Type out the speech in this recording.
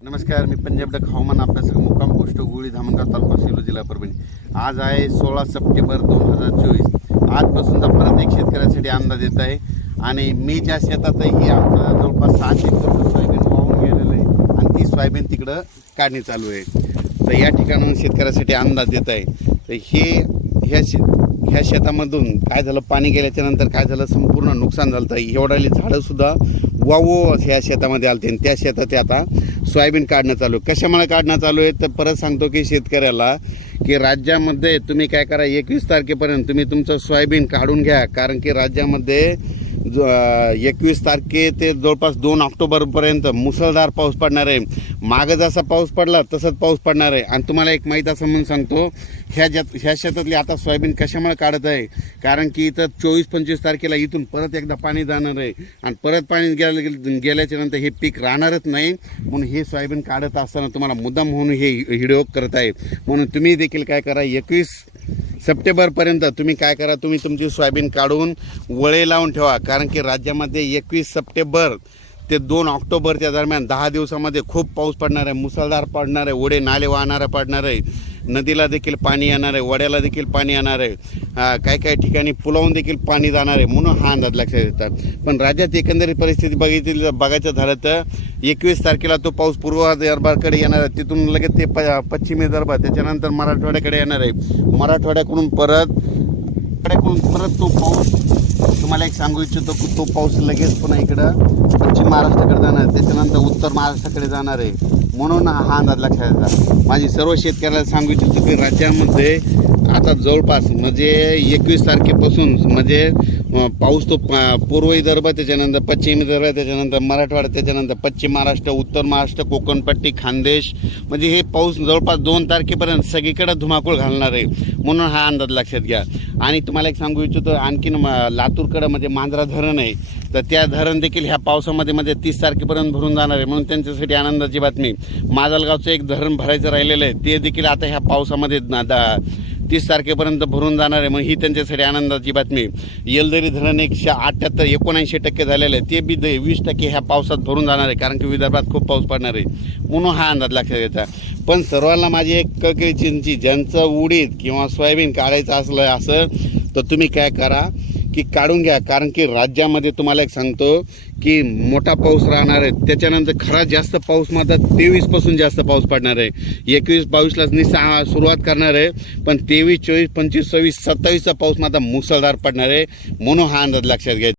नमस्कार, मी पंजाब डक हवामान अभ्यासक मुक्काम पोस्ट गुळी धामणगाव तालुका सेलू जिल्हा परभणी। आज आहे 16 सप्टेंबर 2024। आजपासूनचा परत एक शेतकऱ्यासाठी अंदाज येत आहे आणि मी ज्या शेतात आहे ही आमचं जवळपास 6 एकर सोयाबीन वाहून गेलेलं आहे आणि ती सोयाबीन तिकडं काढणी चालू आहे। तर या ठिकाणाहून शेतकऱ्यासाठी अंदाज देत आहे। तर ह्या शेतामधून काय झालं, पाणी गेल्याच्या नंतर काय झालं, संपूर्ण नुकसान झालं। एवढाली झाडं सुद्धा वावो ह्या शेतामध्ये आलते आणि त्या शेतात आता सोयाबीन काढणं चालू आहे। कशामुळे काढणं चालू आहे तर परत सांगतो की शेतकऱ्याला की राज्यामध्ये तुम्ही काय करा, 21 तारखेपर्यंत तुम्ही तुमचं सोयाबीन काढून घ्या, कारण की राज्यामध्ये 21 तारखे ते जवळपास 2 ऑक्टोबरपर्यंत मुसळधार पाऊस पडणार आहे। मागं जसा पाऊस पडला तसंच पाऊस पडणार आहे। आणि तुम्हाला एक माहीत असं म्हणून सांगतो, ह्या शेतातली आता सोयाबीन कशामुळे काढत आहे, कारण की इथं 24-25 तारखेला इथून परत एकदा पाणी जाणार आहे आणि परत पाणी गेल्याच्या नंतर हे पीक राहणारच नाही। म्हणून हे सोयाबीन काढत असताना तुम्हाला मुद्दाम म्हणून हे व्हिडिओ करत आहे। म्हणून तुम्ही देखील काय करा, 21 सप्टेंबरपर्यंत तुम्ही काय करा, तुम्ही तुमची सोयाबीन काढून वळे लावून ठेवा, कारण की राज्यामध्ये 21 सप्टेंबर ते 2 ऑक्टोबरच्या दरम्यान 10 दिवसामध्ये खूप पाऊस पडणार आहे, मुसळधार पडणार आहे, ओढे नाले वाहणारा पडणार आहे, नदीला देखील पाणी येणार आहे, वड्याला देखील पाणी येणार आहे, काही ठिकाणी पुलावून देखील पाणी जाणार आहे। म्हणून हा अंदाज लक्षात येतात। पण राज्यात एकंदरीत परिस्थिती बघायचं झालं तर 21 तारखेला तो पाऊस पूर्व विदर्भाकडे येणार आहे, तिथून लगेच ते पश्चिमी विदर्भ, त्याच्यानंतर मराठवाड्याकडे येणार आहे, मराठवाड्याकडून परत तो पाऊस, तुम्हाला एक सांगू इच्छितो की तो पाऊस लगेच पुन्हा इकडं पश्चिम महाराष्ट्राकडे जाणार आहे, त्याच्यानंतर उत्तर महाराष्ट्राकडे जाणार आहे। म्हणून हा अंदाज लक्षात येतात। माझी सर्व शेतकऱ्याला सांगू इच्छितो की राज्यामध्ये आता जवळपास म्हणजे 21 तारखेपासून म्हणजे पाऊस तो पूर्व विदर्भ, त्याच्यानंतर पश्चिम विदर्भ, त्याच्यानंतर मराठवाडा, त्याच्यानंतर पश्चिम महाराष्ट्र, उत्तर महाराष्ट्र, कोकणपट्टी, खानदेश, म्हणजे हे पाऊस जवळपास 2 तारखेपर्यंत सगळीकडे धुमाकूळ घालणार आहे। म्हणून हा अंदाज लक्षात घ्या। आणि तुम्हाला एक सांगू इच्छितो, आणखीन लातूरकडं म्हणजे मांजरा धरण आहे, तर त्या धरण देखील ह्या पावसामध्ये 30 तारखेपर्यंत भरून जाणार आहे। म्हणून त्यांच्यासाठी आनंदाची बातमी, माजलगावचं एक धरण भरायचं राहिलेलं आहे, ते देखील आता ह्या पावसामध्ये 30 तारखेपर्यंत भरून जाणार आहे। मग ही त्यांच्यासाठी आनंदाची बातमी। येलदरी धरण 78-79% झालेलं आहे, ते बी 20% ह्या पावसात भरून जाणार आहे, कारण की विदर्भात खूप पाऊस पडणार आहे। म्हणून हा अंदाज लक्षात घ्यायचा। पण सर्वांना माझी एक कळकळी चिंची, ज्यांचं उडीद किंवा सोयाबीन काढायचं असलं असं तर तुम्ही काय करा की काढून घ्या, कारण की राज्यामध्ये तुम्हाला एक सांगतो की मोठा पाऊस राहणार आहे। त्याच्यानंतर खरा जास्त पाऊस मात्र 23 पासून जास्त पाऊस पडणार आहे। 21-22ला सुरुवात करणार आहे, पण 23, 24, 25, 26, 27चा पाऊस मात्र मुसळधार पडणार आहे। म्हणून हा अंदाज लक्षात घ्या।